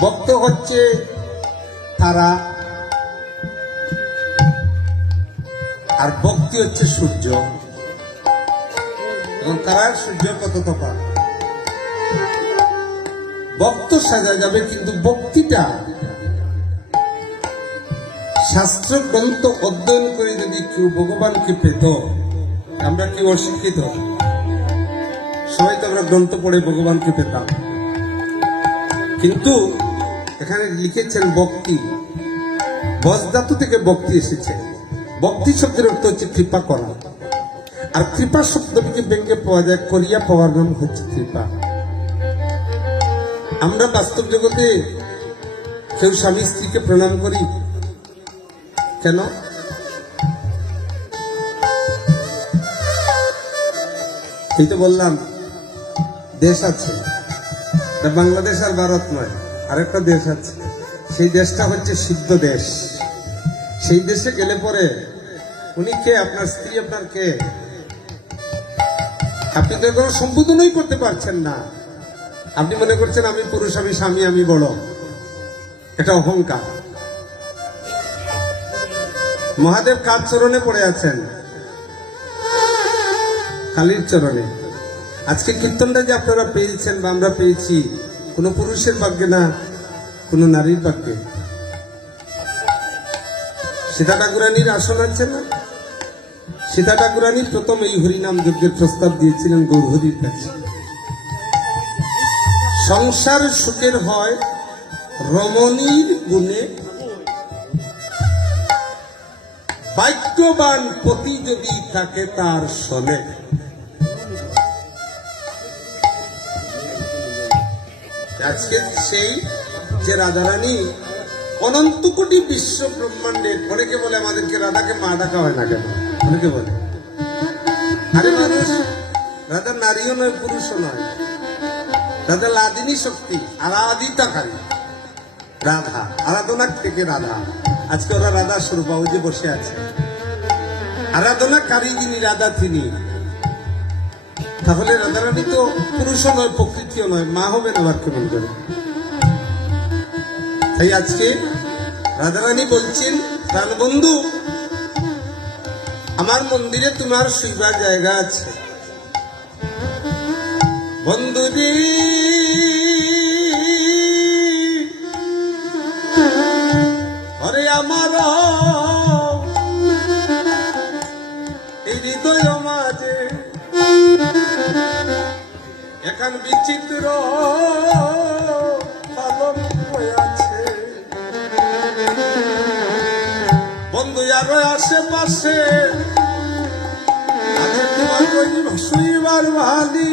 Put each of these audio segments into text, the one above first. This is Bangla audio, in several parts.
ভক্ত হচ্ছে তারা। আর ভক্তি হচ্ছে সূর্য। এবং তারা সূর্য কত তফাৎ ভক্ত সাজা যাবে, কিন্তু ভক্তিটা শাস্ত্র গ্রন্থ অধ্যয়ন করে যদি কেউ ভগবানকে পেত, আমরা কি অশিক্ষিত। সবাই তো আমরা গ্রন্থ পড়ে ভগবানকে পেতাম। কিন্তু এখানে লিখেছেন ভক্তি। বজধাতু থেকে ভক্তি এসেছে। ভক্তি শব্দের অর্থ হচ্ছে কৃপা করা আর কৃপা শব্দটিকে ব্যঙ্গে পাওয়া যায়, করিয়া পাওয়ার নাম হচ্ছে কৃপা। আমরা বাস্তব জগতে কেউ স্বামী স্ত্রীকে প্রণাম করি। কেন? এই তো বললাম, দেশ আছে। বাংলাদেশ আর ভারত নয়। আরেকটা দেশ আছে। সেই দেশটা হচ্ছে সিদ্ধ দেশ। সেই দেশে গেলে পরে উনি কে? আপনার স্ত্রী, আপনার কে? আপনি তো কোনো সম্বোধনই করতে পারছেন না। আপনি মনে করছেন আমি পুরুষ, আমি স্বামী, আমি বড়। এটা অহংকার। মহাদেব কার চরণে পড়ে আছেন? কালীর চরণে। আজকে কীর্তনটা যে আপনারা পেয়েছেন বা আমরা পেয়েছি কোনো পুরুষের ভাগ্যে না, কোনো নারীর ভাগ্যে। সীতা ঠাকুরানির আসন আছে না? সীতা ঠাকুরানি প্রথম এই হরিনাম যজ্ঞের প্রস্তাব দিয়েছিলেন গৌরহরির কাছে। সংসার সুখের হয় রমণীর গুণে। বাক্যবান পতি যদি থাকে তার সনে। আজকে সেই যে রাধারানী অনন্ত কোটি বিশ্ব ব্রহ্মাণ্ডে, অনেকে বলে আমাদেরকে রাধাকে মা ডাকা হয় না কেন? অনেকে বলে। আরে মানুষ রাধা নারীও নয়, পুরুষও নয়। রাধা লাদিনী শক্তি, আরাধিতাকারী। রাধা আরাধনা থেকে রাধা। আজকে ওরা রাধা স্বরূপা ওই যে বসে আছে। আরাধনাকারী যিনি রাধা তিনি তাহলে রাধারানী তো পুরুষও নয় প্রকৃতিও নয়, মা হবেন আবার কেমন করে? তাই আজকে রাধারানী বলছেন, প্রাণ বন্ধু, আমার মন্দিরে তোমার শুইবার জায়গা আছে। বন্ধুজি অরে আমার এই হৃদয় মাঝে এখন বিচিত্র পালন আছে। বন্ধু আরও আশেপাশে শুইবার ভালি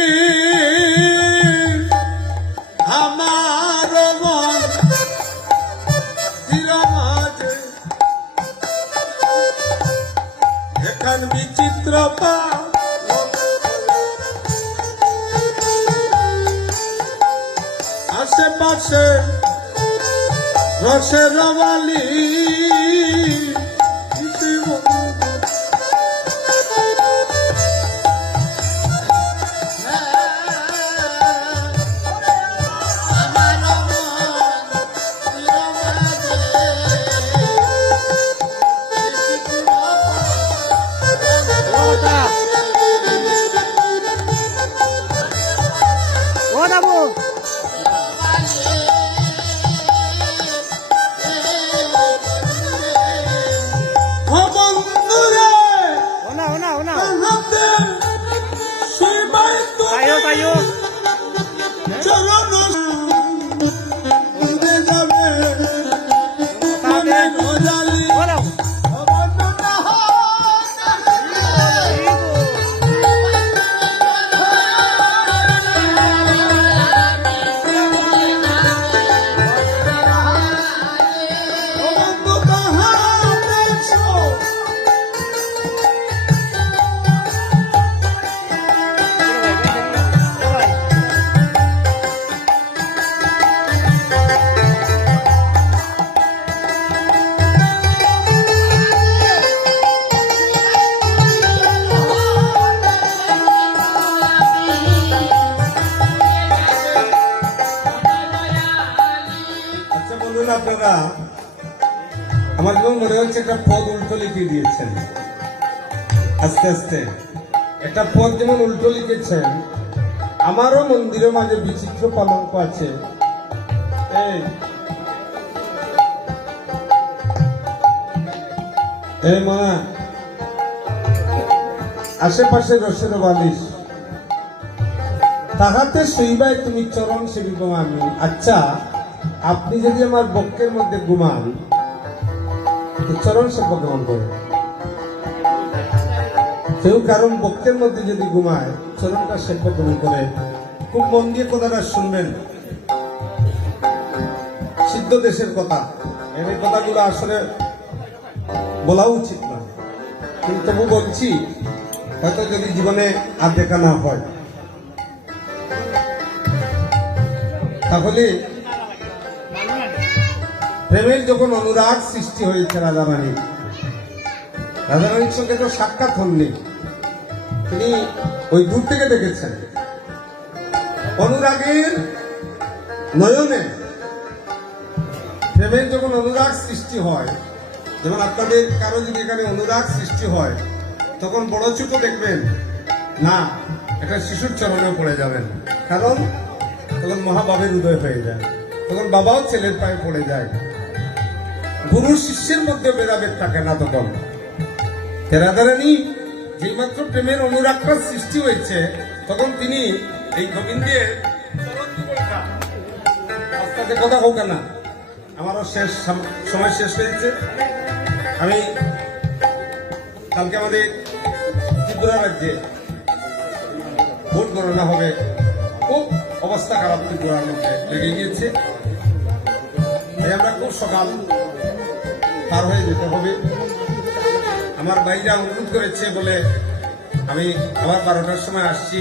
বিচিত্র পা আশেপাশে রসের বালি আমার মনে হচ্ছে একটা পদ উল্টো দিয়েছেন। আস্তে আস্তে। একটা পদ যেমন উল্টো লিখেছেন, আমারও মন্দিরের মাঝে বিচিত্র পালঙ্ক আছে। আশেপাশে রসের বালিশ। তাহাতে শুইবাই তুমি চরম সেবিক আমি। আচ্ছা আপনি যদি আমার বক্ষের মধ্যে ঘুমান চরণ সেবা গ্রহণ করে। কেউ কারণ বক্ষের মধ্যে যদি ঘুমায়, চরণটা সেবা গ্রহণ করে। খুব মন দিয়ে কথাটা শুনবেন। সিদ্ধ দেশের কথা। এই কথাগুলো আসলে বলা উচিত না। কিন্তু তবু বলছি, হয়তো যদি জীবনে আর দেখা না হয়। তাহলে প্রেমের যখন অনুরাগ সৃষ্টি হয়েছে রাধারানী রাধারানীর সঙ্গে তো সাক্ষাৎ হননি। তিনি ওই দূর থেকে দেখেছেন। অনুরাগের নয়নে প্রেমের যখন অনুরাগ সৃষ্টি হয়, যেমন আপনাদের কারও যদি এখানে অনুরাগ সৃষ্টি হয়, তখন বড় ছোট দেখবেন, না, একটা শিশুর চরণে পড়ে যাবেন। কারণ তখন মহাভাবের উদয় হয়ে যায়। তখন বাবাও ছেলের পায়ে পড়ে যায়। গুরু শিষ্যের মধ্যে ভেদাভেদ থাকে না তখন তেরাদারানি যেই মাত্র প্রেমের অনুরাগটা সৃষ্টি হয়েছে, তখন তিনি এই গোবিন্দের কথা হোক না আমারও শেষ সময় শেষ হয়েছে। আমি কালকে আমাদের ত্রিপুরা রাজ্যে ভোট গণনা হবে। খুব অবস্থা খারাপ ত্রিপুরার মধ্যে লেগে গিয়েছে। আমরা খুব সকাল পার হয়ে যেতে হবে। আমার ভাইরা অনুরোধ করেছে বলে আমি আবার বারোটার সময় আসছি।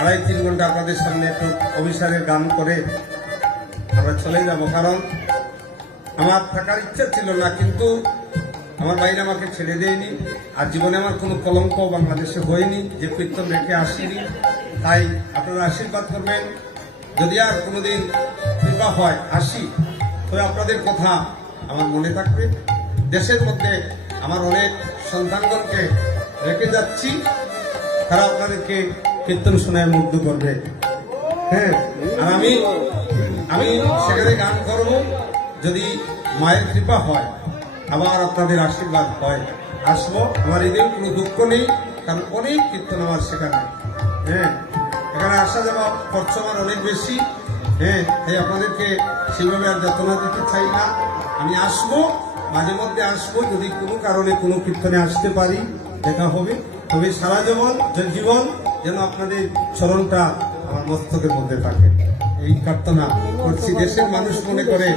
আড়াই তিন ঘণ্টা আপনাদের সামনে একটু অভিসারের গান করে আমরা চলে যাব। কারণ আমার থাকার ইচ্ছা ছিল না, কিন্তু আমার বাইরে আমাকে ছেড়ে দেয়নি। আর জীবনে আমার কোনো কলঙ্ক বাংলাদেশে হয়নি, যে কীর্তন রেখে আসিনি। তাই আপনারা আশীর্বাদ করবেন। যদি আর কোনোদিন কৃপা হয় আসি তবে আপনাদের কথা আমার মনে থাকবে। দেশের মধ্যে আমার অনেক সন্তানগণকে রেখে যাচ্ছি। তারা আপনাদেরকে কীর্তন শোনায় মুগ্ধ করবে। হ্যাঁ আর আমি আমি সেখানে গান করব। যদি মায়ের কৃপা হয়, আবার আপনাদের আশীর্বাদ হয়। আসব। আমার এদের কোনো দুঃখ নেই, কারণ অনেক কীর্তন আমার সেখানে। হ্যাঁ এখানে আসা যাওয়া খরচ আমার অনেক বেশি। হ্যাঁ তাই আপনাদেরকে সেইভাবে আর যত্ন দিতে চাই না। আমি আসব, মাঝে মধ্যে আসব, যদি কোনো কারণে কোনো কীর্তনে আসতে পারি, দেখা হবে। তবে সারা জীবন জীবন যেন আপনাদের চরণটা আমার মস্তকের মধ্যে থাকে। এই প্রার্থনা করছি। দেশের মানুষ মনে করে,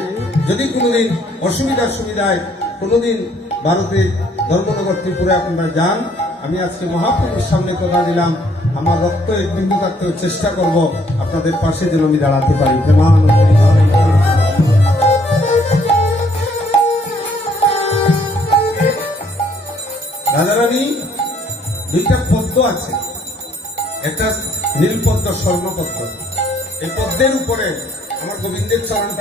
যদি কোনোদিন অসুবিধা সুবিধায় কোনোদিন ভারতে ধর্মনগর ত্রিপুরা আপনারা যান, আমি আজকে মহাপ্রভুর সামনে কথা দিলাম। আমার রক্ত এক বিন্দু থাকতেও চেষ্টা করব আপনাদের পাশে যেন আমি দাঁড়াতে পারি। প্রেমানন্দ হরি। দুইটা পদ্ম আছে একটা নীলপদ্ম স্বর্ণপদ্ম এই পদ্মের উপরে আমার গোবিন্দের চরণটা